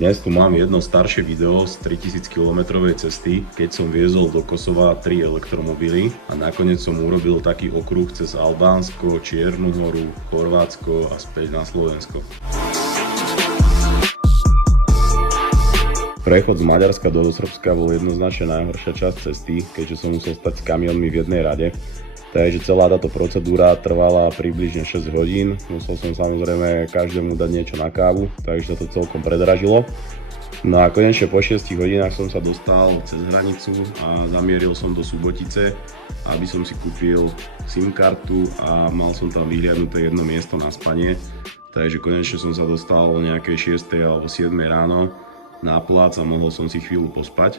Dnes tu mám jedno staršie video z 3000 km cesty, keď som viezol do Kosova 3 elektromobily a nakoniec som urobil taký okruh cez Albánsko, Čiernu Horu, Chorvátsko a späť na Slovensko. Prechod z Maďarska do Srbska bol jednoznačne najhoršia časť cesty, keďže som musel stať s kamionmi v jednej rade. Takže celá táto procedúra trvala približne 6 hodín. Musel som samozrejme každému dať niečo na kávu, takže sa to celkom predražilo. No a konečne po 6 hodinách som sa dostal cez hranicu a zamieril som do Subotice, aby som si kúpil SIM kartu a mal som tam vyhliadnuté jedno miesto na spanie. Takže konečne som sa dostal o nejakej 6 alebo 7 ráno na plác a mohol som si chvíľu pospať.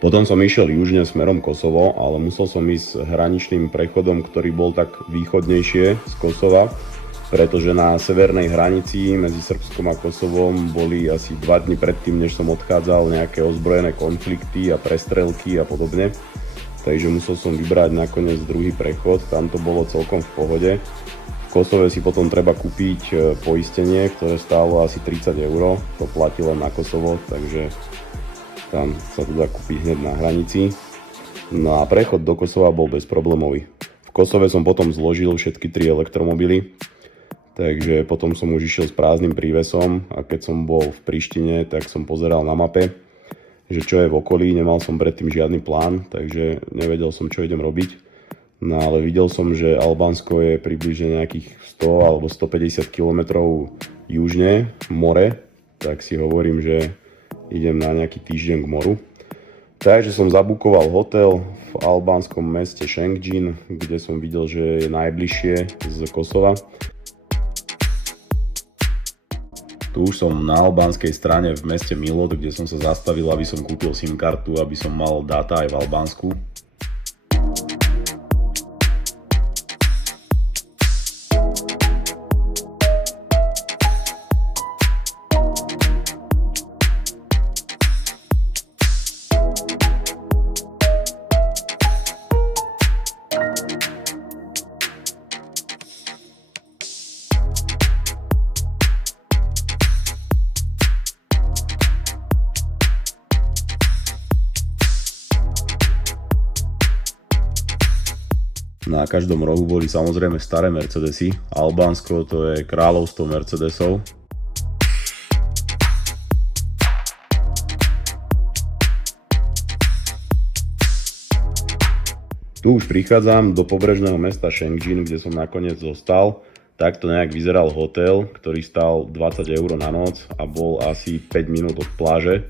Potom som išiel južne smerom Kosovo, ale musel som ísť hraničným prechodom, ktorý bol tak východnejšie z Kosova, pretože na severnej hranici medzi Srbskom a Kosovom boli asi 2 dni predtým, než som odchádzal, nejaké ozbrojené konflikty a prestrelky a podobne. Takže musel som vybrať nakoniec druhý prechod, tam to bolo celkom v pohode. V Kosove si potom treba kúpiť poistenie, ktoré stálo asi 30 €, to platilo na Kosovo, takže tam sa to dá kúpiť hneď na hranici. No a prechod do Kosova bol bezproblémový. V Kosove som potom zložil všetky 3 elektromobily, takže potom som už išiel s prázdnym prívesom a keď som bol v Prištine, tak som pozeral na mape, že čo je v okolí, nemal som predtým žiadny plán, takže nevedel som, čo idem robiť. No ale videl som, že Albánsko je približne nejakých 100 alebo 150 km južne, more, tak si hovorím, že idem na nejaký týždeň k moru. Takže som zabukoval hotel v albánskom meste Šengdžin, kde som videl, že je najbližšie z Kosova. Tu už som na albánskej strane v meste Milot, kde som sa zastavil, aby som kúpil SIM kartu, aby som mal dáta aj v Albánsku. Na každom rohu boli samozrejme staré Mercedesy. Albánsko to je kráľovstvo Mercedesov. Tu už prichádzam do pobrežného mesta Šengdžin, kde som nakoniec zostal. Takto nejak vyzeral hotel, ktorý stál 20 € na noc a bol asi 5 minút od pláže.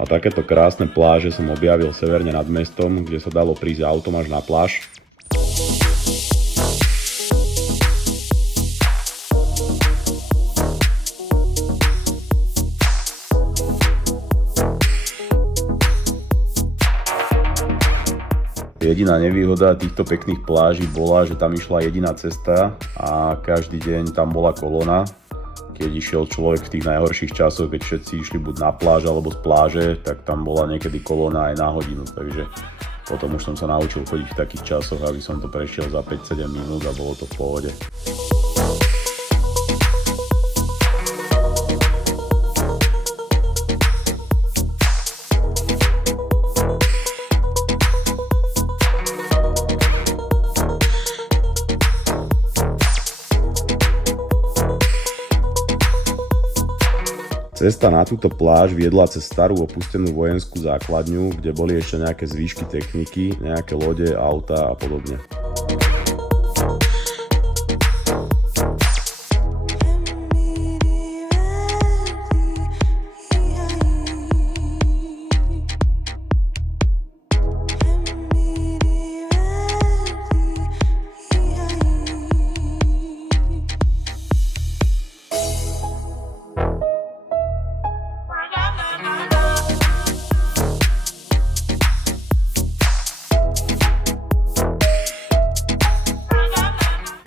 A takéto krásne pláže som objavil severne nad mestom, kde sa dalo prísť autom až na pláž. Jediná nevýhoda týchto pekných pláží bola, že tam išla jediná cesta a každý deň tam bola kolóna. keď išiel človek v tých najhorších časoch, keď všetci išli buď na pláž alebo z pláže, tak tam bola niekedy kolóna aj na hodinu, takže potom už som sa naučil chodiť v takých časoch, aby som to prešiel za 5-7 minút a bolo to v pohode. Cesta na túto pláž viedla cez starú opustenú vojenskú základňu, kde boli ešte nejaké zvyšky techniky, nejaké lode, auta a podobne.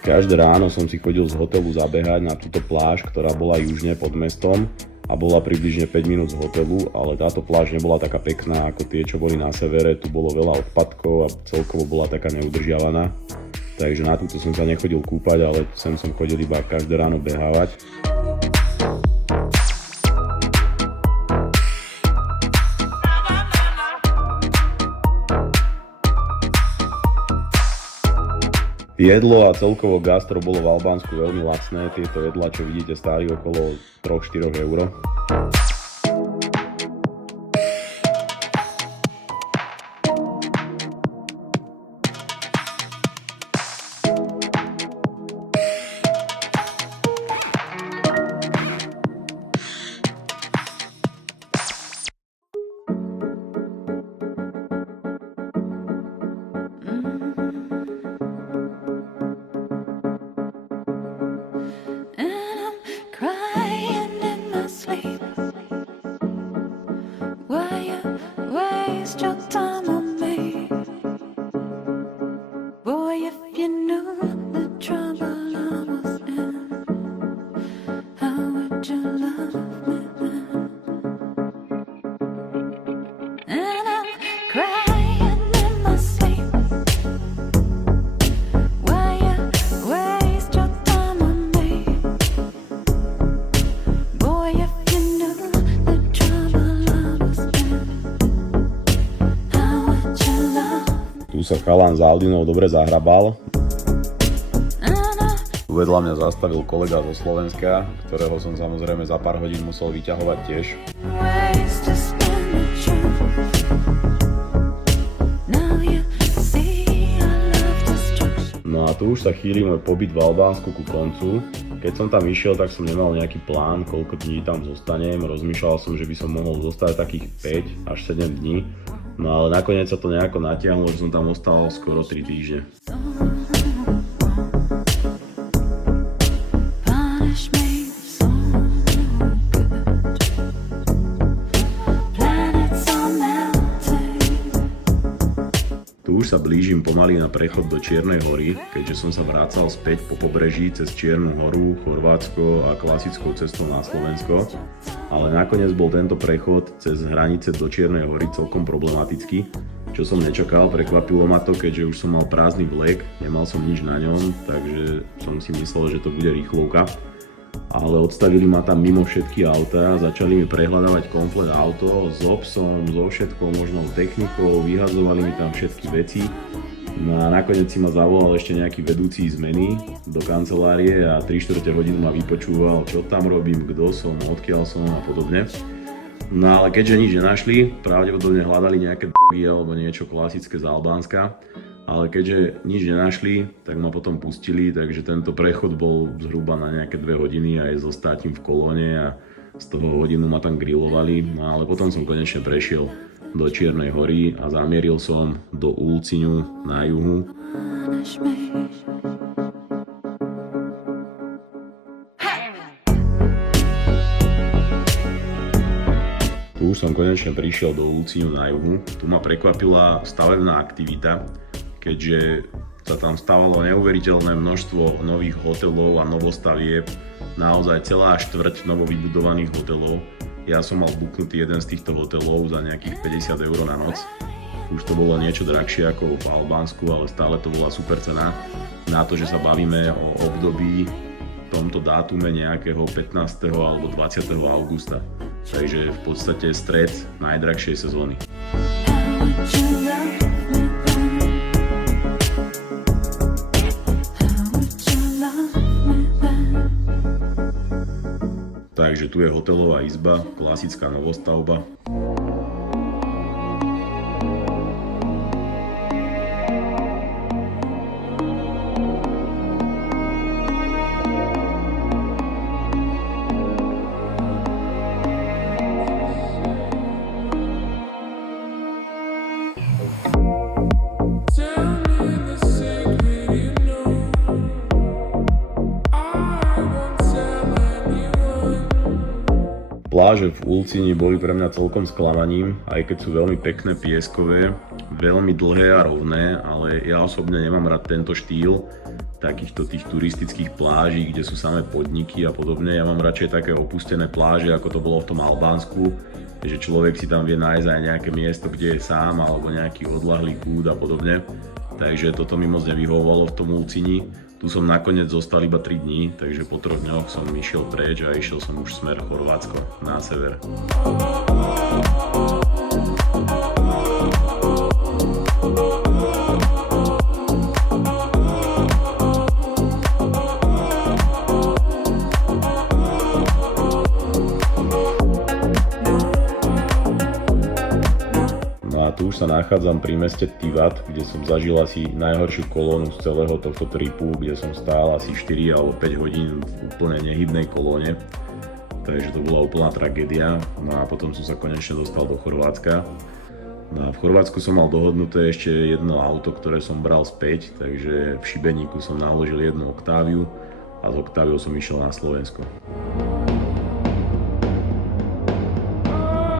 Každé ráno som si chodil z hotelu zabehať na túto pláž, ktorá bola južne pod mestom a bola približne 5 minút z hotelu, ale táto pláž nebola taká pekná ako tie, čo boli na severe, tu bolo veľa odpadkov a celkovo bola taká neudržiavaná. Takže na túto som sa nechodil kúpať, ale sem som chodil iba každé ráno behávať. Jedlo a celkovo gastro bolo v Albánsku veľmi lacné, tieto jedlá, čo vidíte, stáli okolo 3-4 eur. Tu sa chalan za Aldinou dobre zahrabal. Tu vedľa mňa zastavil kolega zo Slovenska, ktorého som samozrejme za pár hodín musel vyťahovať tiež. No a tu už sa chýli môj pobyt v Albánsku ku koncu. Keď som tam išiel, tak som nemal nejaký plán, koľko dní tam zostanem. Rozmýšľal som, že by som mohol zostať takých 5 až 7 dní. No ale nakoniec sa to nejako natiahlo, že som tam ostal skoro 3 týždne. Tu už sa blížim pomaly na prechod do Čiernej hory, keďže som sa vracal späť po pobreží cez Čiernu horu, Chorvátsko a klasickou cestou na Slovensko. Ale nakoniec bol tento prechod cez hranice do Čiernej hory celkom problematický, čo som nečakal, prekvapilo ma to, keďže už som mal prázdny vlek, nemal som nič na ňom, takže som si myslel, že to bude rýchlovka. Ale odstavili ma tam mimo všetky autá, začali mi prehľadávať komplet auto s obsom, so všetkou možnou technikou, vyhadzovali mi tam všetky veci. No a nakoniec si ma zavolal ešte nejaký vedúci zmeny do kancelárie a 3/4 hodinu ma vypočúval, čo tam robím, kto som, odkiaľ som a podobne. No ale keďže nič nenašli, pravdepodobne hľadali nejaké alebo niečo klasické z Albánska, ale keďže nič nenašli, tak ma potom pustili, takže tento prechod bol zhruba na nejaké 2 hodiny aj so státim v kolóne a z toho hodinu ma tam grilovali, no ale potom som konečne prešiel do Čiernej hory a zamieril som do Ulcinju na juhu. Tu už som konečne prišiel do Ulcinju na juhu. Tu ma prekvapila stavebná aktivita, keďže sa tam stávalo neuveriteľné množstvo nových hotelov a novostavieb naozaj celá štvrť novovybudovaných hotelov. Ja som mal buknutý jeden z týchto hotelov za nejakých 50 € na noc. Už to bolo niečo drahšie ako v Albánsku, ale stále to bola super cena. Na to, že sa bavíme o období tomto dátume nejakého 15. alebo 20. augusta. Takže v podstate stred najdrahšej sezóny. Takže tu je hotelová izba, klasická novostavba. Pláže v Ulcini boli pre mňa celkom sklamaním, aj keď sú veľmi pekné pieskové, veľmi dlhé a rovné, ale ja osobne nemám rád tento štýl takýchto tých turistických pláží, kde sú samé podniky a podobne. Ja mám radšej také opustené pláže, ako to bolo v tom Albánsku, že človek si tam vie nájsť aj nejaké miesto, kde je sám, alebo nejaký odľahlý kút a podobne. Takže toto mi moc nevyhovovalo v tom Ulcini. Tu som nakoniec zostal iba 3 dní, takže po 3 dňoch som išiel preč a išiel som už smer Chorvátsko na sever. No a tu už sa nachádzam pri meste Tivat, kde som zažil asi najhoršiu kolónu z celého tohto tripu, kde som stál asi 4 alebo 5 hodín v úplne nehybnej kolóne. Takže to bola úplná tragédia. No a potom som sa konečne dostal do Chorvátska. No a v Chorvátsku som mal dohodnuté ešte jedno auto, ktoré som bral späť, takže v šibeníku som naložil jednu Octaviu a z Octaviou som išiel na Slovensko.